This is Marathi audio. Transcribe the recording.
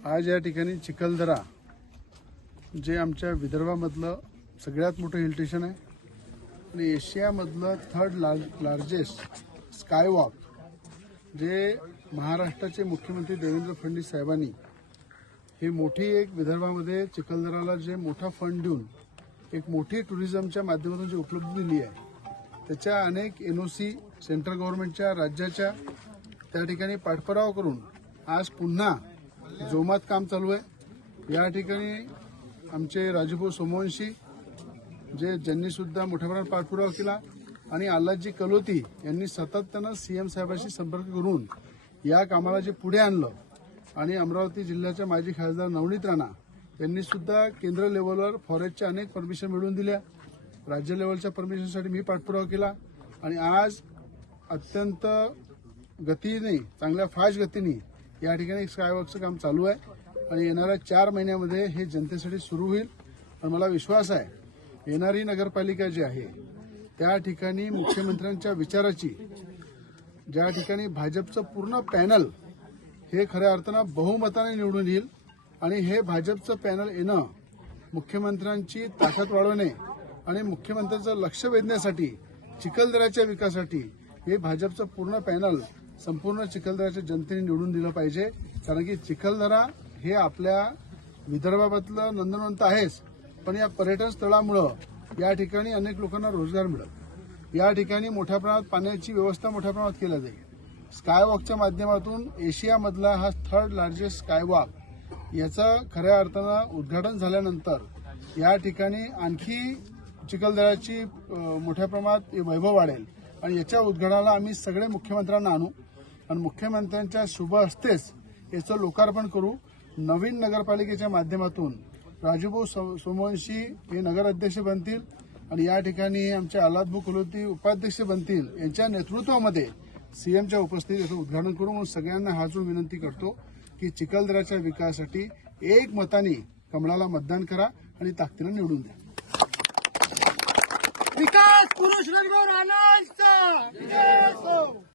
आज या ठिकाणी चिखलदरा जे आमच्या विदर्भामधलं सगळ्यात मोठं हिल स्टेशन आहे आणि एशियामधलं थर्ड लार्जेस्ट स्कायवॉक जे महाराष्ट्राचे मुख्यमंत्री देवेंद्र फडणवीस साहेबांनी ही मोठी एक विदर्भामध्ये चिखलदराला जे मोठा फंड देऊन एक मोठी टुरिझमच्या माध्यमातून जी उपलब्धी दिली आहे त्याच्या अनेक एनओसी सेंट्रल गव्हर्नमेंटच्या राज्याच्या त्या ठिकाणी पाठपुरावा करून आज पुन्हा जोमात काम चालू आहे। या ठिकाणी आमचे राजूभाऊ सोमवंशी ज्यांनी सुद्धा मोठ्या प्रमाणात पाठपुरावा केला आणि आल्हादजी कलोती यांनी सातत्यानं सीएम साहेबांशी संपर्क करून या कामाला जे पुढे आणलं आणि अमरावती जिल्ह्याच्या माजी खासदार नवनीत राणा यांनी सुद्धा केंद्र लेव्हलवर फॉरेस्टच्या अनेक परमिशन मिळवून दिल्या, राज्य लेव्हलच्या परमिशनसाठी मी पाठपुरावा केला आणि आज अत्यंत गतीने चांगल्या फास्ट गतीने या ठिकाणी स्कायवॉकचं काम चालू आहे आणि येणाऱ्या 4 महिन्यामध्ये हे जनतेसाठी सुरू होईल। आणि मला विश्वास आहे येणारी नगरपालिका जी आहे त्या ठिकाणी मुख्यमंत्र्यांच्या विचाराची ज्या ठिकाणी भाजपचं पूर्ण पॅनल हे खऱ्या अर्थानं बहुमताने निवडून येईल आणि हे भाजपचं पॅनल येणं मुख्यमंत्र्यांची ताकद वाढवणे आणि मुख्यमंत्र्यांचं लक्ष वेधण्यासाठी चिखलदऱ्याच्या विकासासाठी हे भाजपचं पूर्ण पॅनल संपूर्ण चिखलदऱ्याच्या जनतेने निवडून दिलं पाहिजे। कारण की चिखलदरा हे आपल्या विदर्भातलं नंदनवंत आहेच, पण या पर्यटन स्थळामुळं या ठिकाणी अनेक लोकांना रोजगार मिळेल। या ठिकाणी मोठ्या प्रमाणात पाण्याची व्यवस्था मोठ्या प्रमाणात केली जाईल। स्कायवॉकच्या माध्यमातून एशियामधला हा थर्ड लार्जेस्ट स्कायवॉक याचं खऱ्या अर्थानं उद्घाटन झाल्यानंतर या ठिकाणी आणखी चिखलदऱ्याची मोठ्या प्रमाणात वैभव वाढेल आणि याच्या उद्घाटनाला आम्ही सगळे मुख्यमंत्र्यांना आणू आणि मुख्यमंत्र्यांच्या शुभ हस्तेच याचं लोकार्पण करू। नवीन नगरपालिकेच्या माध्यमातून राजूभाऊ सोमवंशी हे नगराध्यक्ष बनतील आणि या ठिकाणी आमचे आल्हादभाऊ कलोती उपाध्यक्ष बनतील। यांच्या नेतृत्वामध्ये सीएमच्या उपस्थितीत याचं उद्घाटन करू। म्हणून सगळ्यांना हात जोडून विनंती करतो की चिखलदऱ्याच्या विकासासाठी एक मताने कमळाला मतदान करा आणि ताकदीने निवडून द्या। विकास पुरुष राजभाऊ राणांचा